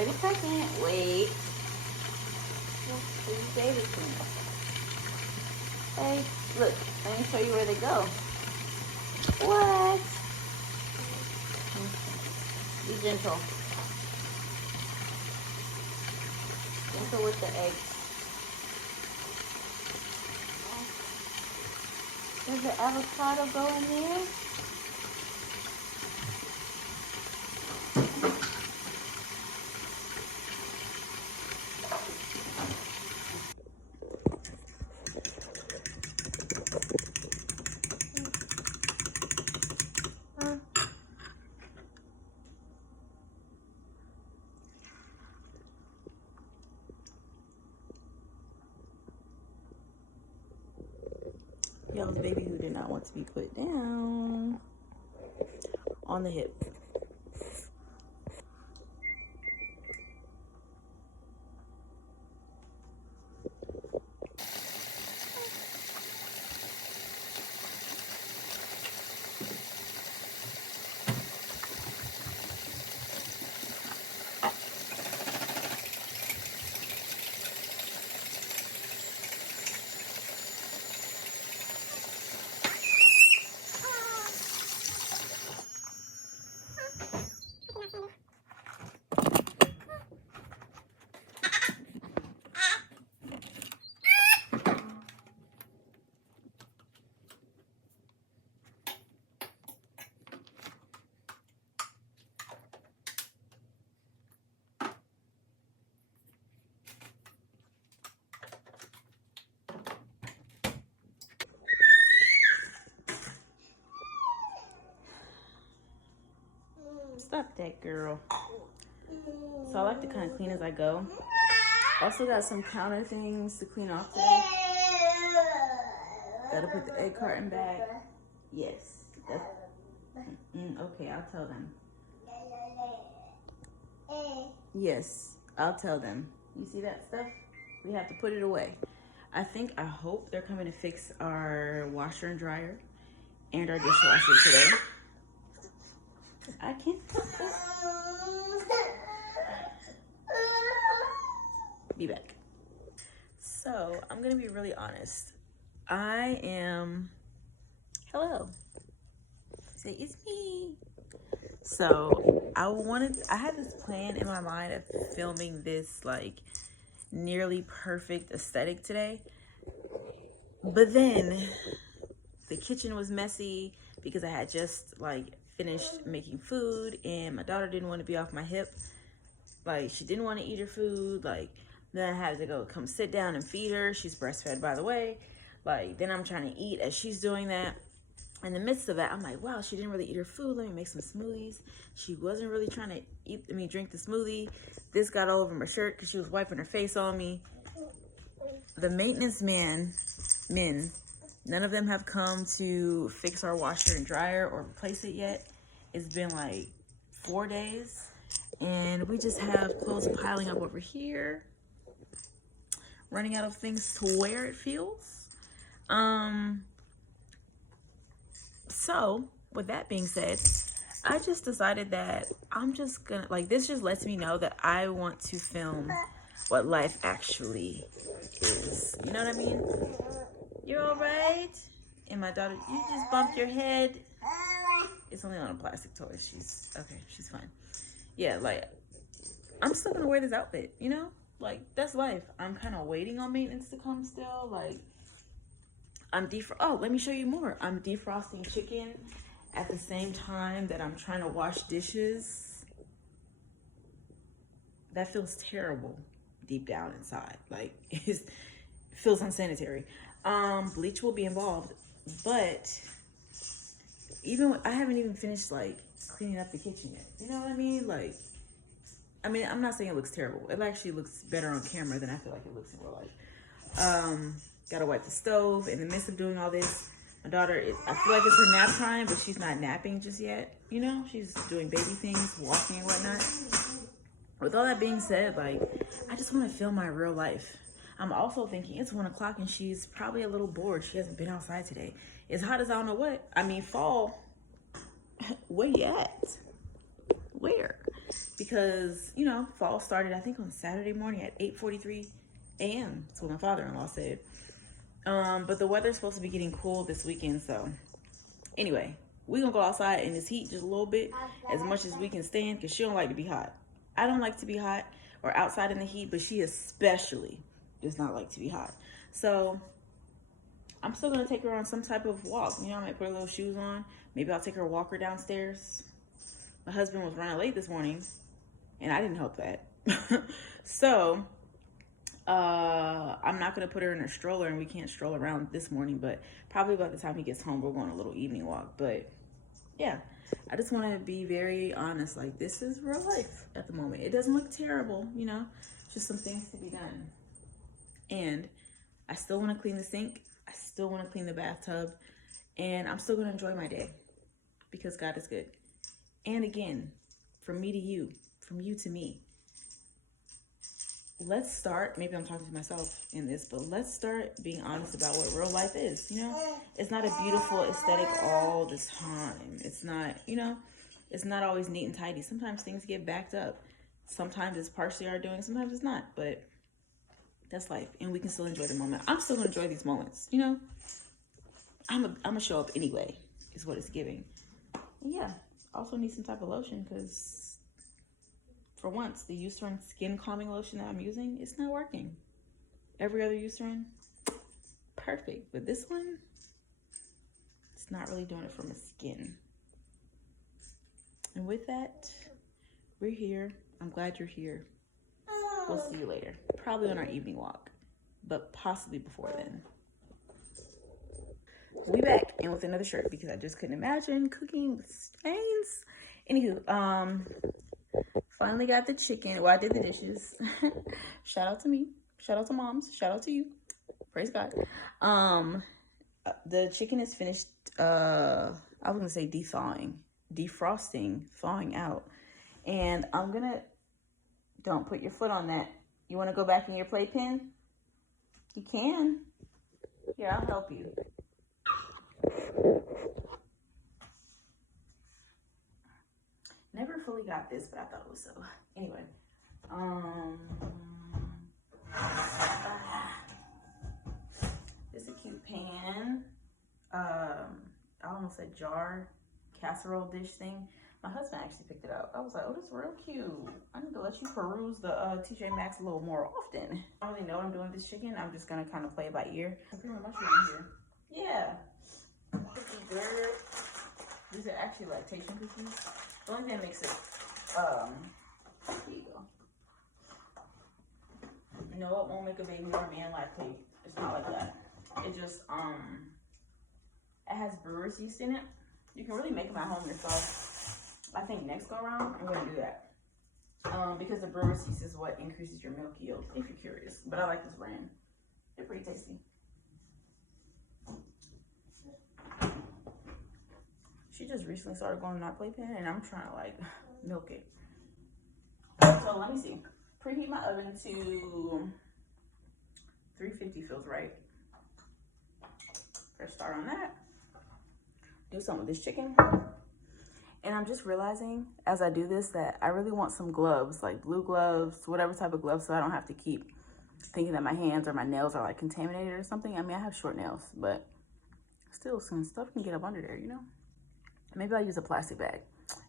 Wait a second. Wait. Please baby to me. Hey, look. Let me show you where they go. What? Be gentle. Gentle with the eggs. Does the avocado go in there? Y'all's baby who did not want to be put down on the hip. Stop that, girl. So I like to kind of clean as I go. Also got some counter things to clean off today. Gotta put the egg carton back. Yes. Okay, I'll tell them. Yes, I'll tell them. You see that stuff? We have to put it away. I hope they're coming to fix our washer and dryer and our dishwasher today. I can't. Be back. So I'm gonna be really honest. Hello. Say it's me. So I had this plan in my mind of filming this like nearly perfect aesthetic today. But then the kitchen was messy because I had just like finished making food and my daughter didn't want to be off my hip. Like she didn't want to eat her food. Like then I had to go come sit down and feed her. She's breastfed, by the way. Like then I'm trying to eat as she's doing that. In the midst of that, I'm like, wow, she didn't really eat her food. Let me make some smoothies. She wasn't really trying to drink the smoothie. This got all over my shirt because she was wiping her face on me. The maintenance men, none of them have come to fix our washer and dryer or replace it yet. It's been like 4 days and we just have clothes piling up over here, running out of things to wear, it feels. So with that being said, I just decided that I'm just gonna, like, this just lets me know that I want to film what life actually is. You know what I mean? You're all right? And my daughter, you just bumped your head. It's only on a plastic toy. She's fine. Yeah, like, I'm still gonna wear this outfit, you know? Like, that's life. I'm kind of waiting on maintenance to come still. Like, let me show you more. I'm defrosting chicken at the same time that I'm trying to wash dishes. That feels terrible deep down inside. Like, it feels unsanitary. Bleach will be involved, but I haven't even finished like cleaning up the kitchen yet. You know what I mean? Like, I'm not saying it looks terrible. It actually looks better on camera than I feel like it looks in real life. Gotta wipe the stove. In the midst of doing all this, my daughter, I feel like it's her nap time, but she's not napping just yet. You know, she's doing baby things, walking and whatnot. With all that being said, like, I just want to feel my real life. I'm also thinking it's 1 o'clock and she's probably a little bored. She hasn't been outside today. It's hot as I don't know what. Fall. Where you at? Where? because, you know, fall started, I think, on Saturday morning at 8:43 a.m. That's what my father-in-law said. But the weather's supposed to be getting cool this weekend, so anyway, we're gonna go outside in this heat just a little bit, as much as we can stand, because she don't like to be hot. I don't like to be hot or outside in the heat, but she especially does not like to be hot. So I'm still gonna take her on some type of walk. You know, I might put her little shoes on. Maybe I'll take her walker downstairs. My husband was running late this morning, and I didn't help that. So I'm not gonna put her in a stroller, and we can't stroll around this morning, but probably by the time he gets home, we're going on a little evening walk. But yeah, I just want to be very honest. Like, this is real life at the moment. It doesn't look terrible, you know, just some things to be done. And I still want to clean the sink. I still want to clean the bathtub, and I'm still going to enjoy my day because God is good. And again, from me to you, from you to me, let's start, maybe I'm talking to myself in this, but let's start being honest about what real life is. You know, it's not a beautiful aesthetic all the time. It's not, you know, it's not always neat and tidy. Sometimes things get backed up. Sometimes it's partially our doing, sometimes it's not, but that's life, and we can still enjoy the moment. I'm still gonna enjoy these moments, you know. I'm gonna show up anyway, is what it's giving. And yeah, also need some type of lotion, because for once, the Eucerin skin calming lotion that I'm using, it's not working. Every other Eucerin, perfect, but this one, it's not really doing it for my skin. And with that, we're here. I'm glad you're here. We'll see you later. Probably on our evening walk, but possibly before then. We back, and with another shirt, because I just couldn't imagine cooking with stains. Anywho, finally got the chicken. Well, I did the dishes. Shout out to me. Shout out to moms. Shout out to you. Praise God. The chicken is finished. I was gonna say defrosting, thawing out, and I'm gonna. Don't put your foot on that. You want to go back in your playpen? You can. Here, I'll help you. Never fully got this, but I thought it was so. Anyway, this is a cute pan. I almost said jar, casserole dish thing. My husband actually picked it up. I was like, oh, this is real cute. I need to let you peruse the TJ Maxx a little more often. I don't really know what I'm doing with this chicken. I'm just gonna kind of play it by ear. Cream of mushroom in here. Yeah. Cookie good. These are actually lactation cookies. The only thing that makes it, here you go. You know what won't make a baby or a man lactate? It's not like that. It just, it has brewer's yeast in it. You can really make them at home yourself. I think next go around, I'm gonna do that. Because the brewer's yeast is what increases your milk yield, if you're curious. But I like this brand. They're pretty tasty. She just recently started going to my playpen, and I'm trying to like milk it. So let me see. Preheat my oven to 350 feels right. First start on that. Do something with this chicken. And I'm just realizing as I do this that I really want some gloves, like blue gloves, whatever type of gloves, so I don't have to keep thinking that my hands or my nails are like contaminated or something. I mean, I have short nails, but still some stuff can get up under there, you know? Maybe I'll use a plastic bag.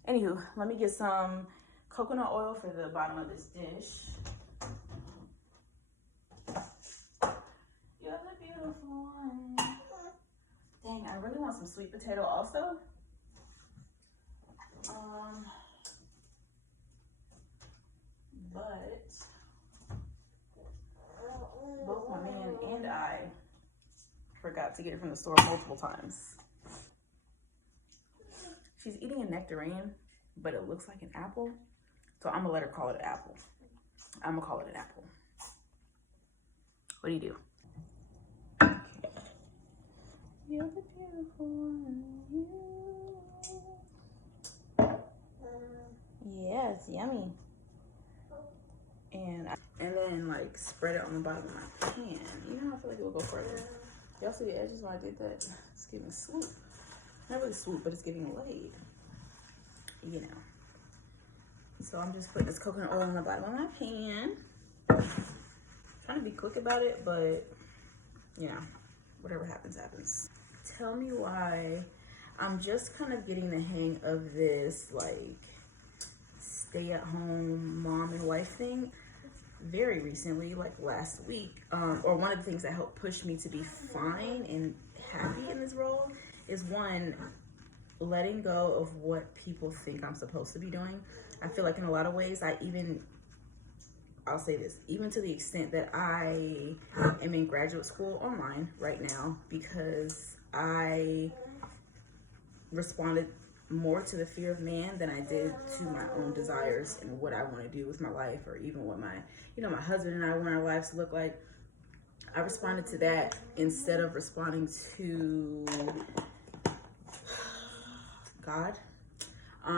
Anywho, let me get some coconut oil for the bottom of this dish. You're the beautiful one. Dang, I really want some sweet potato also. But both my man and I forgot to get it from the store multiple times. She's eating a nectarine, but it looks like an apple. So I'm gonna let her call it an apple. I'm gonna call it an apple. What do you do? Okay. You're the beautiful one. Yes, yummy. And then like spread it on the bottom of my pan. You know, I feel like it will go further. Y'all see the edges when I did that? It's giving swoop. Not really swoop, but it's giving laid. You know. So I'm just putting this coconut oil on the bottom of my pan. Trying to be quick about it, but you know, whatever happens, happens. Tell me why I'm just kind of getting the hang of this like stay-at-home mom and wife thing very recently, like last week. Or one of the things that helped push me to be fine and happy in this role is one, letting go of what people think I'm supposed to be doing. I feel like in a lot of ways, I'll say this, even to the extent that I am in graduate school online right now because I responded more to the fear of man than I did to my own desires and what I want to do with my life, or even what my, my husband and I want our lives to look like. I responded to that instead of responding to God.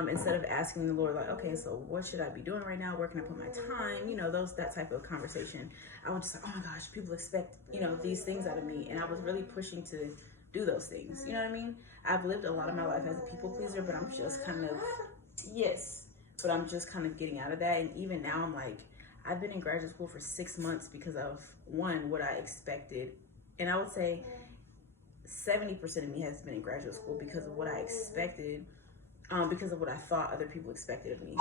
Instead of asking the Lord, like, okay, so what should I be doing right now? Where can I put my time? That type of conversation. I was just like, oh my gosh, people expect, these things out of me. And I was really pushing to do those things. You know what I mean? I've lived a lot of my life as a people pleaser, but I'm just kind of getting out of that. And even now I'm like, I've been in graduate school for 6 months because of one, what I expected. And I would say 70% of me has been in graduate school because of what I expected. Because of what I thought other people expected of me.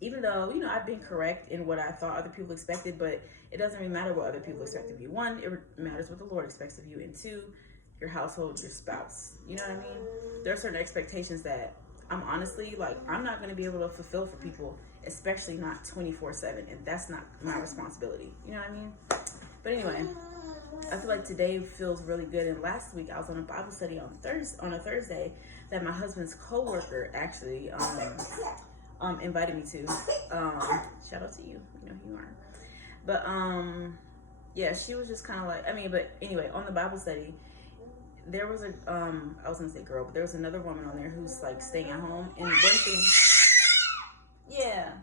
Even though, I've been correct in what I thought other people expected, but it doesn't really matter what other people expect of you. One, it matters what the Lord expects of you. And two, your household, your spouse. You know what I mean? There are certain expectations that I'm honestly, I'm not going to be able to fulfill for people, especially not 24/7. And that's not my responsibility. You know what I mean? But anyway, I feel like today feels really good. And last week I was on a Bible study on a Thursday that my husband's coworker actually invited me to. Shout out to you. You know who you are. But yeah, she was just kind of like, but anyway, on the Bible study, there was I was gonna say girl, but there was another woman on there who's like staying at home. And one thing, yeah.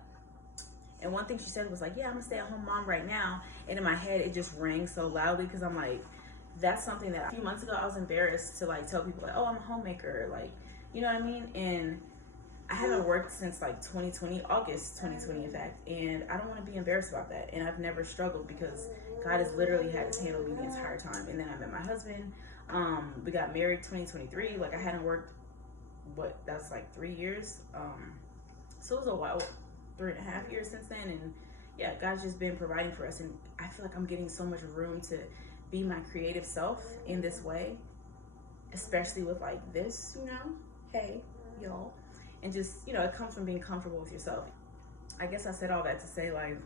And one thing she said was like, yeah, I'm a stay-at-home mom right now. And in my head, it just rang so loudly because I'm like, that's something that a few months ago I was embarrassed to like tell people like, oh, I'm a homemaker, like, you know what I mean? And I haven't worked since like 2020, August 2020 in fact, and I don't want to be embarrassed about that. And I've never struggled because God has literally had his hand on me the entire time. And then I met my husband. We got married 2023. Like I hadn't worked, that's like 3 years. So it was a while. 3.5 years since then, and yeah, God's just been providing for us, and I feel like I'm getting so much room to be my creative self in this way, especially with like this, hey y'all, and just it comes from being comfortable with yourself. I guess I said all that to say, like,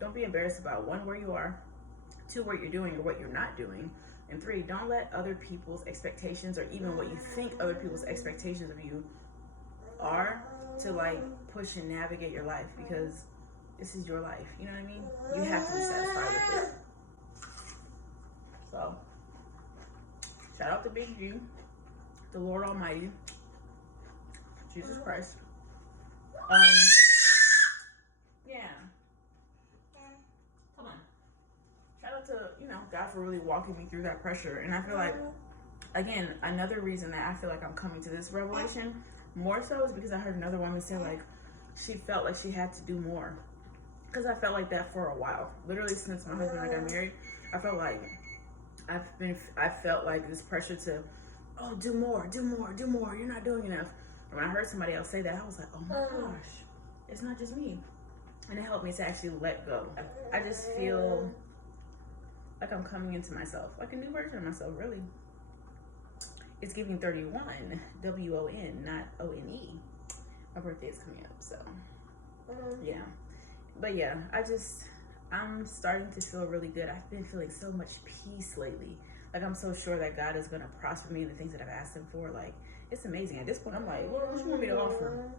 don't be embarrassed about one, where you are, two, what you're doing or what you're not doing, and three, don't let other people's expectations or even what you think other people's expectations of you are to like push and navigate your life, because this is your life. You know what I mean? You have to be satisfied with it. So shout out to Big G, the Lord Almighty, Jesus Christ. Yeah. Come on. Shout out to, God for really walking me through that pressure. And I feel like, again, another reason that I feel like I'm coming to this revelation more so is because I heard another woman say like she felt like she had to do more, because I felt like that for a while. Literally since my husband and I got married, I felt like I felt like this pressure to, oh, do more, you're not doing enough. And when I heard somebody else say that, I was like, oh my gosh, it's not just me. And it helped me to actually let go. I just feel like I'm coming into myself, like a new version of myself, really. It's giving 31, W-O-N, not O-N-E. My birthday is coming up, so yeah. But yeah, I'm starting to feel really good. I've been feeling so much peace lately. Like, I'm so sure that God is going to prosper me in the things that I've asked him for. Like, it's amazing. At this point, I'm like, Lord, what you want me to offer?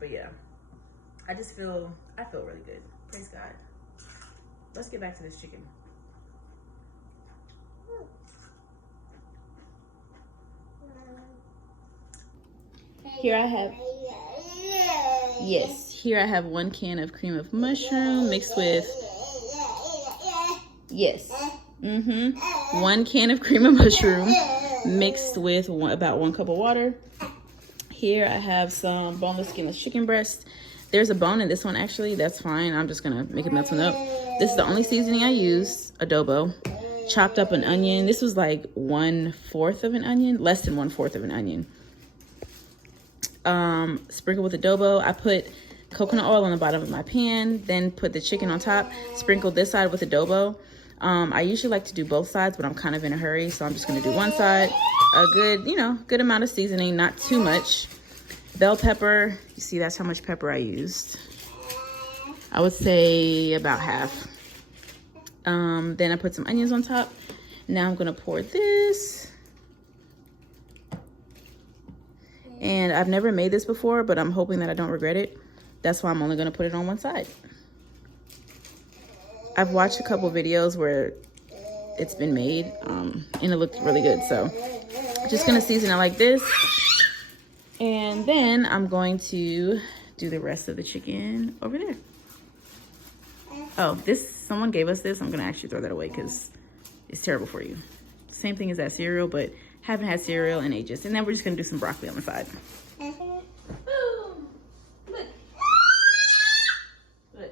But yeah, I feel really good. Praise God. Let's get back to this chicken. Here I have 1 can of cream of mushroom mixed with, 1 can of cream of mushroom mixed with about 1 cup of water. Here I have some boneless, skinless chicken breast. There's a bone in this one, actually. That's fine. I'm just gonna make a melt one up. This is the only seasoning I used, adobo. Chopped up an onion. This was like 1/4 of an onion, less than 1/4 of an onion. Sprinkle with adobo. I put coconut oil on the bottom of my pan, then put the chicken on top. Sprinkle this side with adobo. I usually like to do both sides, but I'm kind of in a hurry, so I'm just gonna do one side. A good, good amount of seasoning, not too much. Bell pepper, you see that's how much pepper I used. I would say about half. Then I put some onions on top. Now I'm gonna pour this. And I've never made this before, but I'm hoping that I don't regret it. That's why I'm only gonna put it on one side. I've watched a couple videos where it's been made and it looked really good. So just gonna season it like this. And then I'm going to do the rest of the chicken over there. Oh, someone gave us this. I'm gonna actually throw that away because it's terrible for you. Same thing as that cereal, but haven't had cereal in ages. And then we're just gonna do some broccoli on the side. Boom! Look. Look.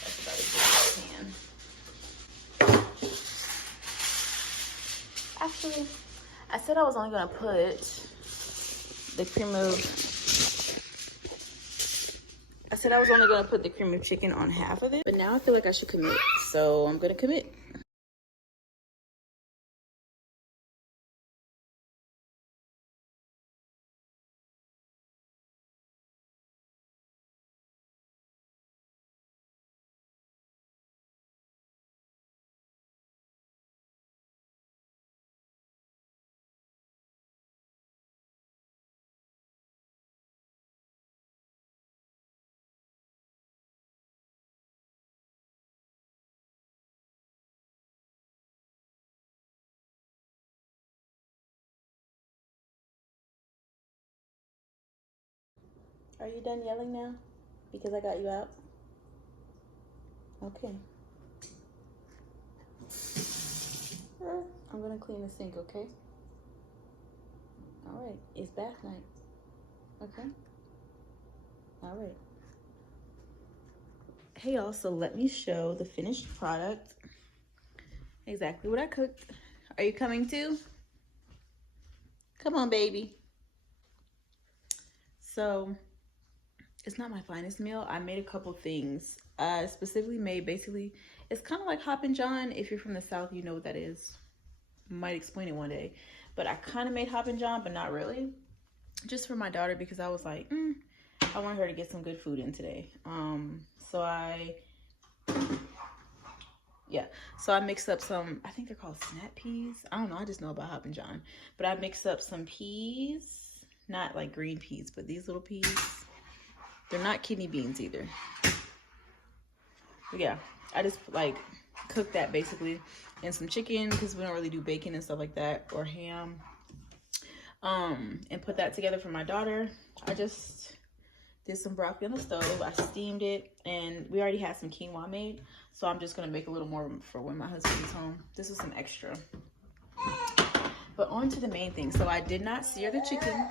That's about as good as I can. Actually, I said I was only gonna put the cream of chicken on half of it, but now I feel like I should commit, so I'm gonna commit. Are you done yelling now? Because I got you out? Okay. I'm gonna clean the sink, okay? All right, it's bath night. Okay? All right. Hey y'all, so let me show the finished product. Exactly what I cooked. Are you coming too? Come on, baby. So, it's not my finest meal. I made a couple things. I specifically made, it's kind of like Hoppin' John. If you're from the South, you know what that is. Might explain it one day. But I kind of made Hoppin' John, but not really. Just for my daughter because I was like, I want her to get some good food in today. So I mixed up some, I think they're called snap peas. I don't know, I just know about Hoppin' John. But I mixed up some peas, not like green peas, but these little peas. They're not kidney beans either. But yeah, I just like cooked that basically. And some chicken, because we don't really do bacon and stuff like that, or ham. And put that together for my daughter. I just did some broccoli on the stove. I steamed it, and we already had some quinoa made, so I'm just gonna make a little more for when my husband is home. This is some extra. But on to the main thing. So I did not sear the chicken.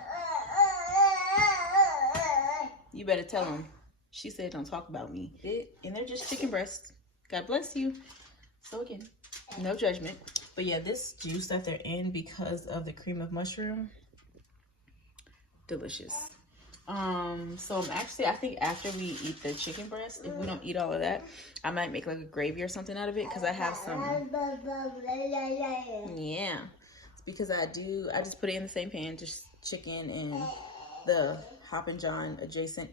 You better tell him. She said don't talk about me. And they're just chicken breasts. God bless you. So again, no judgment. But yeah, this juice that they're in because of the cream of mushroom, delicious. So I think after we eat the chicken breast, if we don't eat all of that, I might make like a gravy or something out of it, because I have some. Yeah, it's because I just put it in the same pan, just chicken and the Hoppin' John adjacent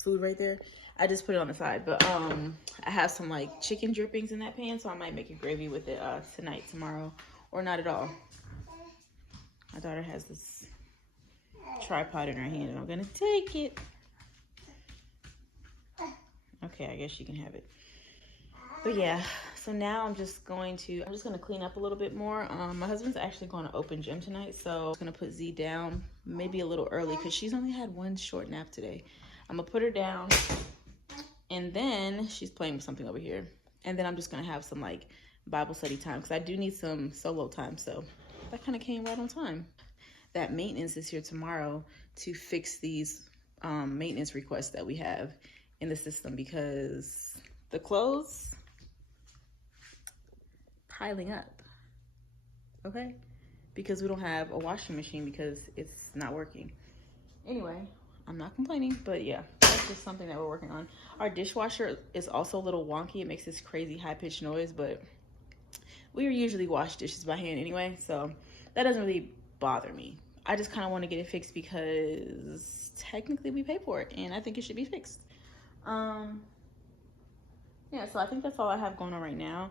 food right there. I just put it on the side, but I have some like chicken drippings in that pan, so I might make a gravy with it tonight, tomorrow, or not at all. My daughter has this tripod in her hand, and I'm gonna take it. Okay, I guess you can have it. But yeah, so now I'm just gonna clean up a little bit more. My husband's actually going to open gym tonight, so I'm gonna put Z down maybe a little early because she's only had one short nap today. I'm gonna put her down, and then she's playing with something over here, and then I'm just gonna have some like Bible study time because I do need some solo time. So that kind of came right on time. that maintenance is here tomorrow to fix these maintenance requests that we have in the system, because the clothes piling up, okay? Because we don't have a washing machine because it's not working. Anyway, I'm not complaining, but yeah, that's just something that we're working on. Our dishwasher is also a little wonky. It makes this crazy high-pitched noise, but we usually wash dishes by hand anyway, so that doesn't really bother me. I just kind of want to get it fixed because technically we pay for it, and I think it should be fixed. Yeah, so I think that's all I have going on right now.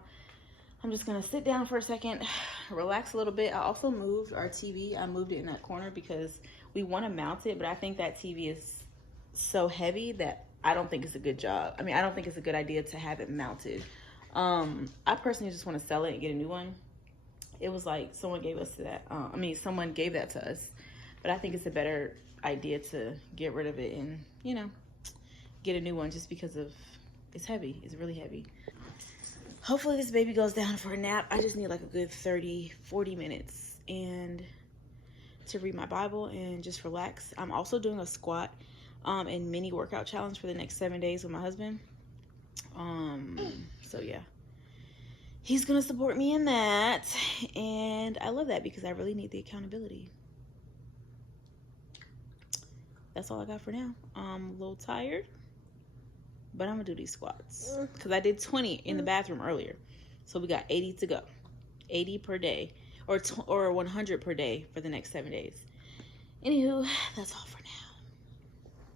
I'm just gonna sit down for a second, relax a little bit. I also moved our TV. I moved it in that corner because we want to mount it, but I think that TV is so heavy that I don't think it's a good job. I mean, I don't think it's a good idea to have it mounted. I personally just want to sell it and get a new one. It was like someone gave us that. Someone gave that to us, but I think it's a better idea to get rid of it and, you know, get a new one just because of it's heavy. It's really heavy. Hopefully this baby goes down for a nap. I just need like a good 30-40 minutes and to read my Bible and just relax. I'm also doing a squat and mini workout challenge for the next 7 days with my husband. So yeah, he's gonna support me in that, and I love that because I really need the accountability. That's all I got for now. I'm a little tired, but I'm gonna do these squats because I did 20 in the bathroom earlier, so we got 80 to go. 80 per day, or 100 per day for the next 7 days. Anywho, that's all for now.